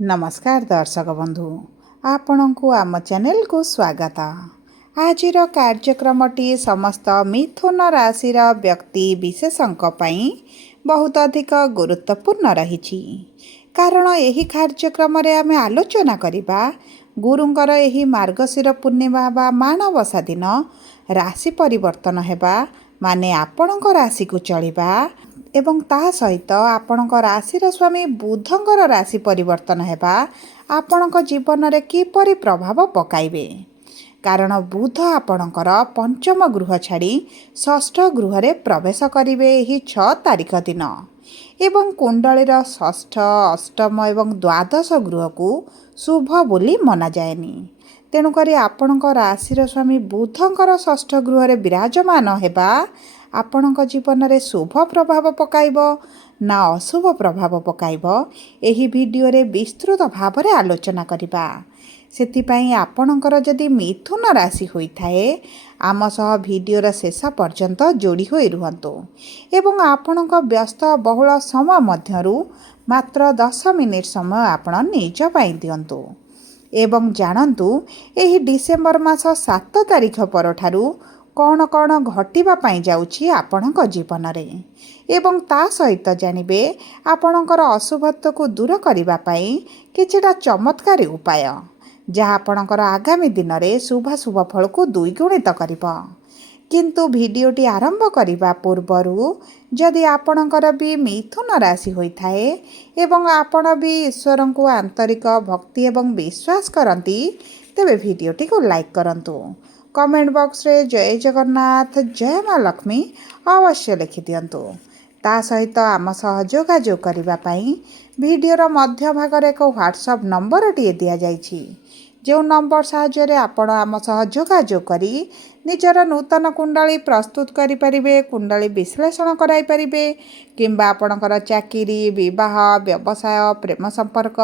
नमस्कार दर्शक बंधु आपण को आम चैनल को स्वागत। आज कार्यक्रमटी समस्त मिथुन राशि व्यक्ति विशेषों बहुत अधिक गुरुत्वपूर्ण रही। कारण यही कार्यक्रम आम आलोचना करवा गुरुंकर यही मार्गशीर पूर्णिमा बा माणवसा दिन राशि परिवर्तन हेबा माने आपणक राशि को चलिबा एवं ता सहित आपणक राशिर स्वामी बुधंकर राशि परिवर्तन हेबा आपणक जीवन में किपरि प्रभाव पकाइबे। कारण बुध आपणकर पंचम गृह छाड़ी षष्ठ गृह रे प्रवेश करिवे एही 6 तारिख दिन एवं कुंडलीर षष्ठ अष्टम एवं द्वादश गृह को शुभ बोली मना जाएनी। तेणुक आपणक राशिर स्वामी बुधंकर षष्ठ गृह रे विराजमान हेबा आपणक जीवन में शुभ प्रभाव पकाइब ना अशुभ प्रभाव पकाइब एही वीडियो रे विस्तृत भाव में आलोचना करिबा। सेतिपई आपणकर जदि मिथुन राशि होइथाए आम सह वीडियोर शेष पर्यंत जोड़ी होई रुहंतु एवं आपणक व्यस्त बहुल समय मध्यरु मात्र 10 मिनिट समय आपण निज पई दियंतु एवं जानंतु एही डिसेम्बर मास 7 तारिख परठारु कौन कौन घटिबा पाई जाउछि आपणक जीवन रे एवं ता सहित जानिबे आपणकर अशुभत्व को दूर करिबा पाई किछिटा चमत्कारी उपाय जहाँ आपणकर आगामी दिन में शुभाशुभ फल को द्विगुणित करिबा। किंतु वीडियोटी आरंभ करने पूर्वरु जदि आपणकर भी मिथुन राशि होइथाए एवं आपण भी ईश्वर को आंतरिक भक्ति एवं विश्वास करती तेबे वीडियोटी को लाइक करंतु। कमेंट बॉक्स रे जय जगन्नाथ जय माँ लक्ष्मी अवश्य लिखि दियंतु। ता सहित आम सह जोगाजोग करबा पई वीडियोर मध्य भाग रे एक व्हाट्सएप नंबर टी दिया जाइछि जो नंबर साहाय्य आपण आम सह जोगाजोग करी निजर नूतन कुंडली प्रस्तुत करि परिबे, कुंडली विश्लेषण कराई परिबे किंबा आपणकर चाकरी विवाह व्यवसाय प्रेम संपर्क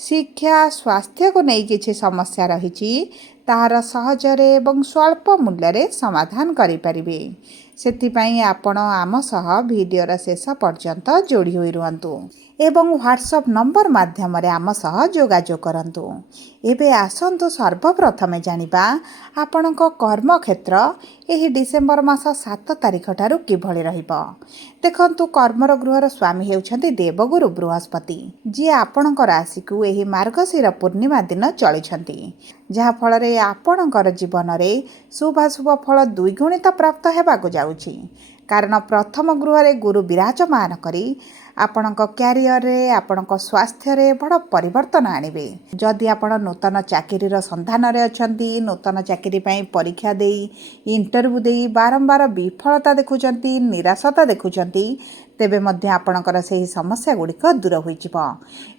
शिक्षा स्वास्थ्य को नहीं किछि समस्या रही तार सहजरे एवं स्वल्प मूल्य रे समाधान करि परिबे। सेतिपई आपण आम सह वीडियोर शेष पर्यंत जोड़ी होई रुहंतु एवं व्हाट्सएप नंबर माध्यम रे आम सह जोगाजोग करंतु। एबे आसंतु सर्वप्रथमे जानिबा आपणक कर्म क्षेत्र एही डिसेम्बर मास 7 तारिख ठारू किभଳି रहिबो। देखंतु कर्मर गृहर स्वामी हेउछंती देवगुरु बृहस्पति जी आपणक राशि को एही मार्गशीर पूर्णिमा दिन चलिछंती जहा फल रे आपणकर जीवन रे शुभाशुभ फल द्विगुणित प्राप्त हेबाकु जाउछि। कारण प्रथम गृह रे गुरु विराजमान करी आपणक क्यारियर रे आपणक स्वास्थ्य रे बड़ परिवर्तन आनिबे। जदि आपण नूतन चाकरीर संधान रे अछंती नूतन चाकरी पई परीक्षा देई इंटरव्यू देई बारंबार विफलता देखुचंती निराशता देखुचंती तेबे मध्य आपणकर सही समस्या गुड़िक दूर होई जिवो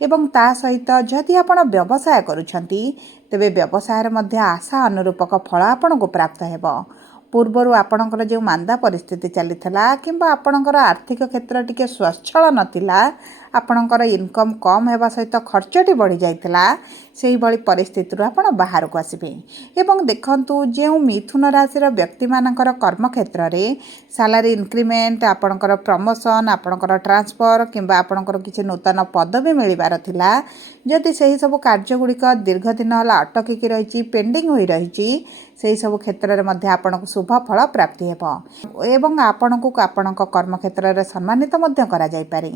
एवं ता सहित जदि आपण व्यवसाय करूछंती तेबे व्यवसाय मध्य आशा अनुरूपक फल आपणको प्राप्त हेबो। पूर्वर आपणकर जो मांदा परिस्थिति चलीथिला किंबा आपणकर आर्थिक क्षेत्र टिके स्वच्छल नथिला आपणकर इनकम कम हेबा सहित खर्चटी बढ़ी जाइथिला सेही भली परिस्थिति रु आपण बाहर को आसीबे। एवं देखंतु जे मिथुन राशि व्यक्ति मानकर कर्म क्षेत्र रे सैलरी इंक्रीमेंट आपणकर प्रमोशन आपणकर ट्रांसफर किंबा आपणकर किछि नूतन पदवी मिलिबार थिला जदि सेही सब कार्य गुड़िक दीर्घ दिन हला अटकी रही पेंडिंग होई रही सेही सब क्षेत्र रे मध्य आपणको शुभ फल प्राप्ति हेबो एवं आपणको आपणक कर्म क्षेत्र रे सम्मानित मध्य करा जाय पारे।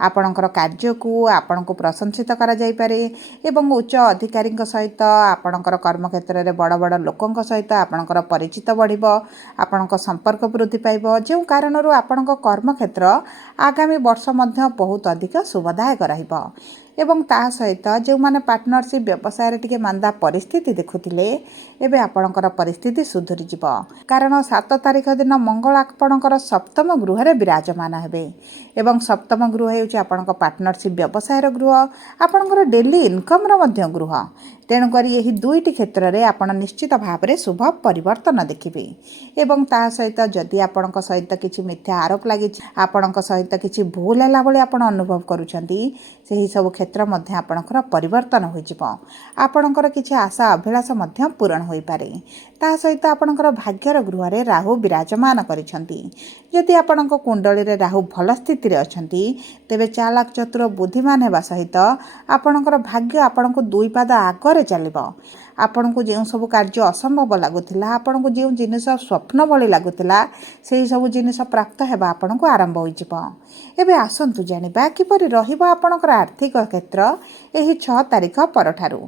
आपणकर कार्य को आपणको प्रशंसित करा जाय पारे एवं उच्च अधिकारी सहित आपणकर कर्म क्षेत्र रे बड़ बड़ लोकंक सहित आपणकर परिचित बढ़िबो आपणक संपर्क वृद्धि पाइबो जो कारणरू आपणक कर्म क्षेत्र आगामी वर्ष मध्य बहुत अधिक शुभदायक रहिबो। एवं ता सहित जो माने पार्टनरशिप व्यवसाय रे टिके मांदा परिस्थिति देखुथिले एबे आपणकर परिस्थिति सुधुरी जिवो। कारण 7 तारिख दिन मंगल आपणकर सप्तम गृह रे विराजमान हेबे एवं सप्तम गृह हेउची आपणक पार्टनरशिप व्यवसाय रो गृह आपणकर डेली इनकम रो मध्य गृह ତେଣୁକରି ଏହି ଦୁଇଟି କ୍ଷେତ୍ରରେ ଆପଣ ନିଶ୍ଚିତ ଭାବରେ ଶୁଭ ପରିବର୍ତ୍ତନ ଦେଖିବେ। ଏବଂ ତା ସହିତ ଯଦି ଆପଣଙ୍କ ସହିତ କିଛି ମିଥ୍ୟା ଆରୋପ ଲାଗିଛି, ଆପଣଙ୍କ ସହିତ କିଛି ଭୁଲ ହେଲା ଭଳି ଆପଣ ଅନୁଭବ କରୁଛନ୍ତି, ସେହି ସବୁ କ୍ଷେତ୍ର ମଧ୍ୟ ଆପଣଙ୍କର ପରିବର୍ତ୍ତନ ହୋଇଯିବ। ଆପଣଙ୍କର କିଛି ଆଶା ଅଭିଳାଷ ମଧ୍ୟ ପୂରଣ ହୋଇପାରେ। ତା ସହିତ ଆପଣଙ୍କର ଭାଗ୍ୟର ଗୃହରେ ରାହୁ ବିରାଜମାନ କରିଛନ୍ତି। ଯଦି ଆପଣଙ୍କ କୁଣ୍ଡଳୀରେ ରାହୁ ଭଲ ସ୍ଥିତିରେ ଅଛନ୍ତି, ତେବେ ଚାଲାକ ଚତୁର ବୁଦ୍ଧିମାନ ହେବା ସହିତ ଆପଣଙ୍କର ଭାଗ୍ୟ ଆପଣଙ୍କୁ ଦୁଇ ପାଦ ଆଗରେ ଚାଲିବ। ଆପଣଙ୍କୁ ଯେଉଁ ସବୁ କାର୍ଯ୍ୟ ଅସମ୍ଭବ ଲାଗୁଥିଲା, ଆପଣଙ୍କୁ ଯେଉଁ ଜିନିଷ ସ୍ୱପ୍ନ ଭଳି ଲାଗୁଥିଲା, ସେହି ସବୁ ଜିନିଷ ପ୍ରାପ୍ତ ହେବା ଆପଣଙ୍କୁ ଆରମ୍ଭ ହୋଇଯିବ। ଏବେ ଆସନ୍ତୁ ଜାଣିବା କିପରି ରହିବ ଆପଣଙ୍କର ଆର୍ଥିକ କ୍ଷେତ୍ର ଏହି 6 ତାରିଖ ପରଠାରୁ।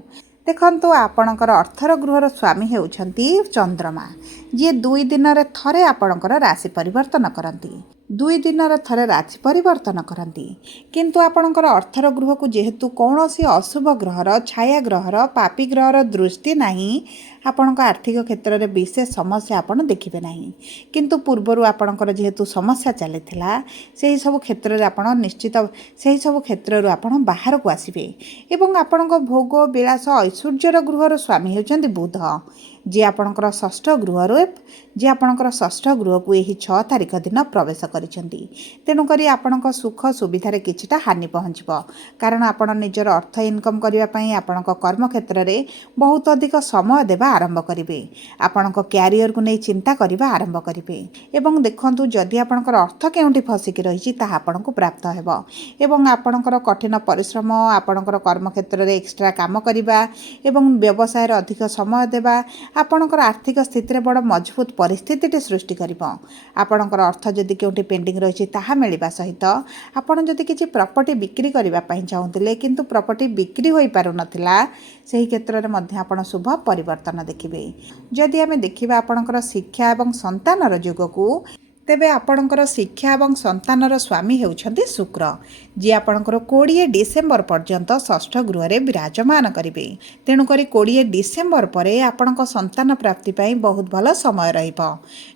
ଦେଖନ୍ତୁ, ଆପଣଙ୍କର ଅର୍ଥର ଗୃହର ସ୍ୱାମୀ ହେଉଛନ୍ତି ଚନ୍ଦ୍ରମା, ଯିଏ 2 ଦିନରେ ଥରେ ଆପଣଙ୍କର ରାଶି ପରିବର୍ତ୍ତନ କରନ୍ତି। 2 ଦିନରେ ଥରେ ରାଶି ପରିବର୍ତ୍ତନ କରନ୍ତି। କିନ୍ତୁ ଆପଣଙ୍କର ଅର୍ଥର ଗୃହକୁ ଯେହେତୁ କୌଣସି ଅଶୁଭ ଗ୍ରହର, ଛାୟା ଗ୍ରହର, ପାପୀ ଗ୍ରହର ଦୃଷ୍ଟି ନାହିଁ, ଆପଣଙ୍କ ଆର୍ଥିକ କ୍ଷେତ୍ରରେ ବିଶେଷ ସମସ୍ୟା ଆପଣ ଦେଖିବେ ନାହିଁ। କିନ୍ତୁ ପୂର୍ବରୁ ଆପଣଙ୍କର ଯେହେତୁ ସମସ୍ୟା ଚାଲିଥିଲା, ସେହି ସବୁ କ୍ଷେତ୍ରରେ ଆପଣ ନିଶ୍ଚିତ ସେହି ସବୁ କ୍ଷେତ୍ରରୁ ଆପଣ ବାହାରକୁ ଆସିବେ। ଏବଂ ଆପଣଙ୍କ ଭୋଗ ବିଳାସ ଐଶ୍ୱର୍ଯ୍ୟର ଗୃହର ସ୍ୱାମୀ ହେଉଛନ୍ତି ବୁଧ, ଯିଏ ଆପଣଙ୍କର ଷଷ୍ଠ ଗୃହକୁ ଏହି 6 ତାରିଖ ଦିନ ପ୍ରବେଶ କରିଛନ୍ତି। ତେଣୁକରି ଆପଣଙ୍କ ସୁଖ ସୁବିଧାରେ କିଛିଟା ହାନି ପହଞ୍ଚିବ। କାରଣ ଆପଣ ନିଜର ଅର୍ଥ ଇନକମ୍ କରିବା ପାଇଁ ଆପଣଙ୍କ କର୍ମକ୍ଷେତ୍ରରେ ବହୁତ ଅଧିକ ସମୟ ଦେବା ଆରମ୍ଭ କରିବେ। ଆପଣଙ୍କ କ୍ୟାରିୟରକୁ ନେଇ ଚିନ୍ତା କରିବା ଆରମ୍ଭ କରିବେ। ଏବଂ ଦେଖନ୍ତୁ, ଯଦି ଆପଣଙ୍କର ଅର୍ଥ କେଉଁଠି ଫସିକି ରହିଛି, ତାହା ଆପଣଙ୍କୁ ପ୍ରାପ୍ତ ହେବ। ଏବଂ ଆପଣଙ୍କର କଠିନ ପରିଶ୍ରମ, ଆପଣଙ୍କର କର୍ମକ୍ଷେତ୍ରରେ ଏକ୍ସଟ୍ରା କାମ କରିବା ଏବଂ ବ୍ୟବସାୟରେ ଅଧିକ ସମୟ ଦେବା ଆପଣଙ୍କର ଆର୍ଥିକ ସ୍ଥିତିରେ ବଡ଼ ମଜବୁତ ପରିସ୍ଥିତିଟି ସୃଷ୍ଟି କରିବ। ଆପଣଙ୍କର ଅର୍ଥ ଯଦି କେଉଁଠି ପେଣ୍ଡିଂ ରହିଛି, ତାହା ମିଳିବା ସହିତ ଆପଣ ଯଦି କିଛି ପ୍ରପର୍ଟି ବିକ୍ରି କରିବା ପାଇଁ ଚାହୁଁଥିଲେ, କିନ୍ତୁ ପ୍ରପର୍ଟି ବିକ୍ରି ହୋଇପାରୁନଥିଲା, ସେହି କ୍ଷେତ୍ରରେ ମଧ୍ୟ ଆପଣ ଶୁଭ ପରିବର୍ତ୍ତନ ଦେଖିବେ। ଯଦି ଆମେ ଦେଖିବା ଆପଣଙ୍କର ଶିକ୍ଷା ଏବଂ ସନ୍ତାନର ଯୋଗକୁ, ତେବେ ଆପଣଙ୍କର ଶିକ୍ଷା ଏବଂ ସନ୍ତାନର ସ୍ୱାମୀ ହେଉଛନ୍ତି ଶୁକ୍ର, ଯିଏ ଆପଣଙ୍କର 20 ଡିସେମ୍ବର ପର୍ଯ୍ୟନ୍ତ ଷଷ୍ଠ ଗୃହରେ ବିରାଜମାନ କରିବେ। ତେଣୁକରି 20 ଡିସେମ୍ବର ପରେ ଆପଣଙ୍କ ସନ୍ତାନ ପ୍ରାପ୍ତି ପାଇଁ ବହୁତ ଭଲ ସମୟ ରହିବ।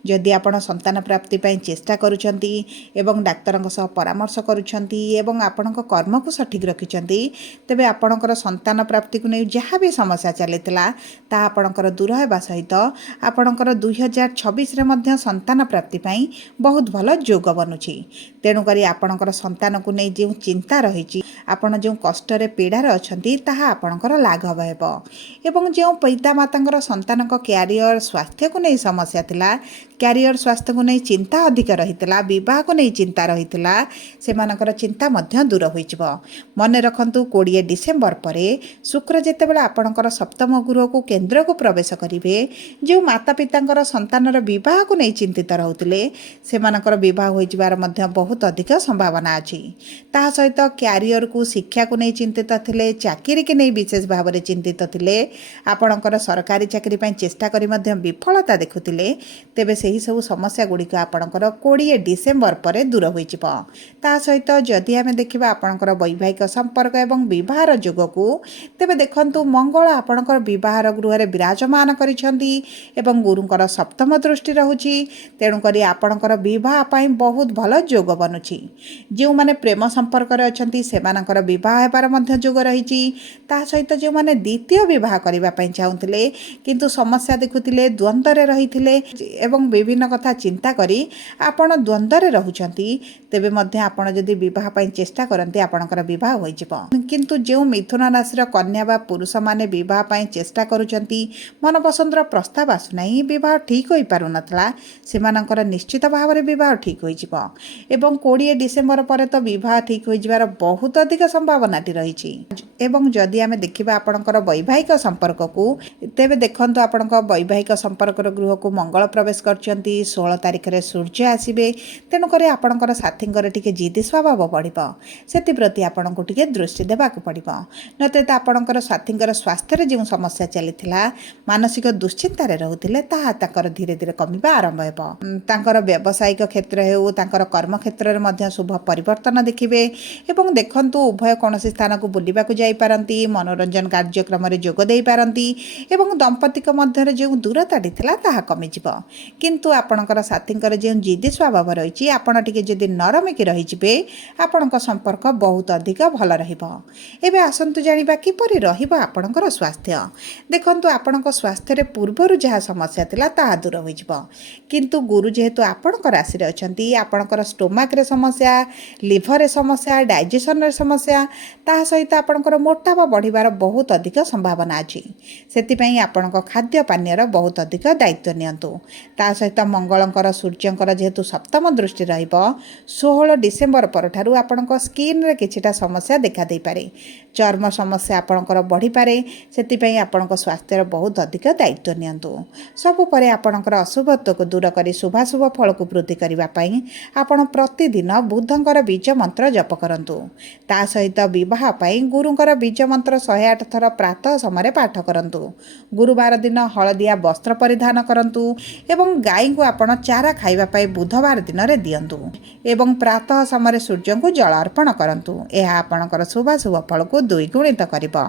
ଯଦି ଆପଣ ସନ୍ତାନ ପ୍ରାପ୍ତି ପାଇଁ ଚେଷ୍ଟା କରୁଛନ୍ତି ଏବଂ ଡାକ୍ତରଙ୍କ ସହ ପରାମର୍ଶ କରୁଛନ୍ତି ଏବଂ ଆପଣଙ୍କ କର୍ମକୁ ସଠିକ୍ ରଖିଛନ୍ତି, ତେବେ ଆପଣଙ୍କର ସନ୍ତାନ ପ୍ରାପ୍ତିକୁ ନେଇ ଯାହା ବି ସମସ୍ୟା ଚାଲିଥିଲା, ତାହା ଆପଣଙ୍କର ଦୂର ହେବା ସହିତ ଆପଣଙ୍କର 2026ରେ ମଧ୍ୟ ସନ୍ତାନ ପ୍ରାପ୍ତି ପାଇଁ ବହୁତ ଭଲ ଯୋଗ ବନୁଛି। ତେଣୁକରି ଆପଣଙ୍କର ସନ୍ତାନକୁ ନେଇ ଯେଉଁ ଚିନ୍ତା ରହିଛି, ଆପଣ ଯେଉଁ କଷ୍ଟରେ ପୀଡ଼ାରେ ଅଛନ୍ତି, ତାହା ଆପଣଙ୍କର ଲାଘବ ହେବ। ଏବଂ ଯେଉଁ ପିତାମାତାଙ୍କର ସନ୍ତାନଙ୍କ କ୍ୟାରିୟର ସ୍ୱାସ୍ଥ୍ୟକୁ ନେଇ ସମସ୍ୟା ଥିଲା, କ୍ୟାରିୟର ସ୍ୱାସ୍ଥ୍ୟକୁ ନେଇ ଚିନ୍ତା ଅଧିକ ରହିଥିଲା, ବିବାହକୁ ନେଇ ଚିନ୍ତା ରହିଥିଲା, ସେମାନଙ୍କର ଚିନ୍ତା ମଧ୍ୟ ଦୂର ହୋଇଯିବ। ମନେ ରଖନ୍ତୁ, 20 ଡିସେମ୍ବର ପରେ ଶୁକ୍ର ଯେତେବେଳେ ଆପଣଙ୍କର ସପ୍ତମ ଗୃହକୁ କେନ୍ଦ୍ରକୁ ପ୍ରବେଶ କରିବେ, ଯେଉଁ ମାତା ପିତାଙ୍କର ସନ୍ତାନର ବିବାହକୁ ନେଇ ଚିନ୍ତିତ ରହୁଥିଲେ, ସେମାନଙ୍କର ବିବାହ ହୋଇଯିବାର ମଧ୍ୟ ବହୁତ ଅଧିକ ସମ୍ଭାବନା ଅଛି। ତାହା ସହିତ କ୍ୟାରିୟରକୁ, ଶିକ୍ଷାକୁ ନେଇ ଚିନ୍ତିତ ଥିଲେ, ଚାକିରିକି ନେଇ ବିଶେଷ ଭାବରେ ଚିନ୍ତିତ ଥିଲେ, ଆପଣଙ୍କର ସରକାରୀ ଚାକିରି ପାଇଁ ଚେଷ୍ଟା କରି ମଧ୍ୟ ବିଫଳତା ଦେଖୁଥିଲେ, ତେବେ ସେହି ସବୁ ସମସ୍ୟା ଗୁଡ଼ିକ ଆପଣଙ୍କର 20 ଡିସେମ୍ବର ପରେ ଦୂର ହୋଇଯିବ। ତା ସହିତ ଯଦି ଆମେ ଦେଖିବା ଆପଣଙ୍କର ବୈବାହିକ ସମ୍ପର୍କ ଏବଂ ବିବାହର ଯୋଗକୁ, ତେବେ ଦେଖନ୍ତୁ, ମଙ୍ଗଳ ଆପଣଙ୍କର ବିବାହର ଗୃହରେ ବିରାଜମାନ କରିଛନ୍ତି ଏବଂ ଗୁରୁଙ୍କର ସପ୍ତମ ଦୃଷ୍ଟି ରହୁଛି। ତେଣୁକରି ଆପଣଙ୍କର ବିବାହ ପାଇଁ ବହୁତ ଭଲ ଯୋଗ ବନୁଛି। ଯେଉଁମାନେ ପ୍ରେମ ସମ୍ପର୍କରେ ଅଛନ୍ତି, ସେମାନଙ୍କର ବିବାହ ହେବାର ମଧ୍ୟ ଯୋଗ ରହିଛି। ତା ସହିତ ଯେଉଁମାନେ ଦ୍ୱିତୀୟ ବିବାହ କରିବା ପାଇଁ ଚାହୁଁଥିଲେ, କିନ୍ତୁ ସମସ୍ୟା ଦେଖୁଥିଲେ, ଦ୍ୱନ୍ଦ୍ୱରେ ରହିଥିଲେ ଏବଂ ବିଭିନ୍ନ କଥା ଚିନ୍ତା କରି ଆପଣ ଦ୍ୱନ୍ଦ୍ୱରେ ରହୁଛନ୍ତି, ତେବେ ମଧ୍ୟ ଆପଣ ଯଦି ବିବାହ ପାଇଁ ଚେଷ୍ଟା କରନ୍ତି, ଆପଣଙ୍କର ବିବାହ ହୋଇଯିବ। କିନ୍ତୁ ଯେଉଁ ମିଥୁନ ରାଶିର କନ୍ୟା ବା ପୁରୁଷମାନେ ବିବାହ ପାଇଁ ଚେଷ୍ଟା କରୁଛନ୍ତି, ମନପସନ୍ଦର ପ୍ରସ୍ତାବ ଆସୁନାହିଁ, ବିବାହ ଠିକ୍ ହୋଇପାରୁନଥିଲା, ସେମାନଙ୍କର ନିଶ୍ଚିତ ଭାବରେ ବିବାହ ଠିକ୍ ହୋଇଯିବ। ଏବଂ 20 ଡିସେମ୍ବର ପରେ ତ ବିବାହ ଠିକ୍ ହୋଇଯିବାର ବହୁତ ଅଧିକ ସମ୍ଭାବନାଟି ରହିଛି। ଏବଂ ଯଦି ଆମେ ଦେଖିବା ଆପଣଙ୍କର ବୈବାହିକ ସମ୍ପର୍କକୁ, ତେବେ ଦେଖନ୍ତୁ, ଆପଣଙ୍କ ବୈବାହିକ ସମ୍ପର୍କର ଗୃହକୁ ମଙ୍ଗଳ ପ୍ରବେଶ କରିଛନ୍ତି। 16 ତାରିଖରେ ସୂର୍ଯ୍ୟ ଆସିବେ। ତେଣୁକରି ଆପଣଙ୍କର ସାଥୀଙ୍କର ଟିକେ ଜିଦି ସ୍ୱଭାବ ବଢ଼ିବ। ସେଥିପ୍ରତି ଆପଣଙ୍କୁ ଟିକେ ଦୃଷ୍ଟି ଦେବାକୁ ପଡ଼ିବ। ନଚେତ ଆପଣଙ୍କର ସାଥୀଙ୍କର ସ୍ୱାସ୍ଥ୍ୟରେ ଯେଉଁ ସମସ୍ୟା ଚାଲିଥିଲା, ମାନସିକ ଦୁଶ୍ଚିନ୍ତାରେ ରହୁଥିଲେ, ତାହା ତାଙ୍କର ଧୀରେ ଧୀରେ କମିବା ଆରମ୍ଭ ହେବ। ତାଙ୍କର व्यावसायिक क्षेत्र हेउ तांकर कर्म क्षेत्र रे मध्य शुभ परिवर्तन देखिबे एवं देखंतु उभय कौनसी स्थान को बुलिबाकू जाई पारंती मनोरंजन कार्यक्रम रे जोग देई पारंती एवं दंपतिक मध्य रे जो दूरताटी थिला ताहा कमी जिवो किंतु आपणकर साथींकर जे जिद्दी स्वभाव रहिछि आपण टिके जदि नरमिकी रहि जिबे आपणक संपर्क बहुत अधिक भल रहिबो। एबे आसंतु जानिबा किपरि रहिबो आपणकर स्वास्थ्य। देखंतु आपणक स्वास्थ्य रे पूर्वरु जहा समस्या थिला ताहा दूर होई जिवो किंतु गुरु जेहेतु आपणक राशि रे अछंती आपणकर स्टोमाक रे समस्या लिवर रे समस्या डाइजेशन रे समस्या ताहा सहित आपणकर मोटापा बढ़िबार बहुत अधिक संभावना अछि सेति पई आपणक खाद्य पानीय रो बहुत अधिक दायित्व नियंतु। ता सहित मंगलंकर सूर्यंकर जेहेतु सप्तम दृष्टि रहिबो 16 डिसेम्बर परठारु आपणक स्किन रे किछिटा समस्या देखा देई पारे चर्म समस्या आपणकर बढ़ी पारे सेति पई आपणक स्वास्थ्य रो बहुत अधिक दायित्व नियंतु। सबु परे आपणकर अशुभत्व को दूर करी शुभाशुभ फल को वृद्धि करबा पई आपण प्रतिदिन बुधंकर बीज मंत्र जप करंतु। ता सहित विवाह पई गुरुंकर बीज मंत्र 108 थर प्रातः समय पाठ करंतु। गुरुवार दिन हलदिया वस्त्र परिधान करंतु एवं गाई को आपण चारा खाइबा पई बुधवार दिन रे दियंतु एवं प्रातः समय सूर्य को जल अर्पण करंतु। एहा आपणकर शुभाशुभ फल को द्विगुणित करिबो।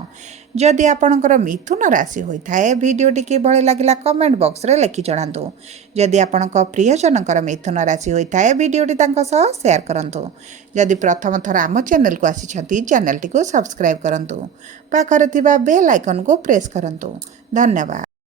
जदि आपणकर मिथुन राशि होइथाए वीडियोटी के भले लागिला कमेंट बॉक्स रे लिखि जणांतु। जदि आपणक प्रियजनकर मिथुन राशि होइथाए वीडियोटी तांको सह शेयर करंतु। जदि प्रथम थर आम चैनल को आसिछंती चैनल टी को सब्सक्राइब करंतु। पाखरे थिबा बेल आइकन को प्रेस करंतु। धन्यवाद।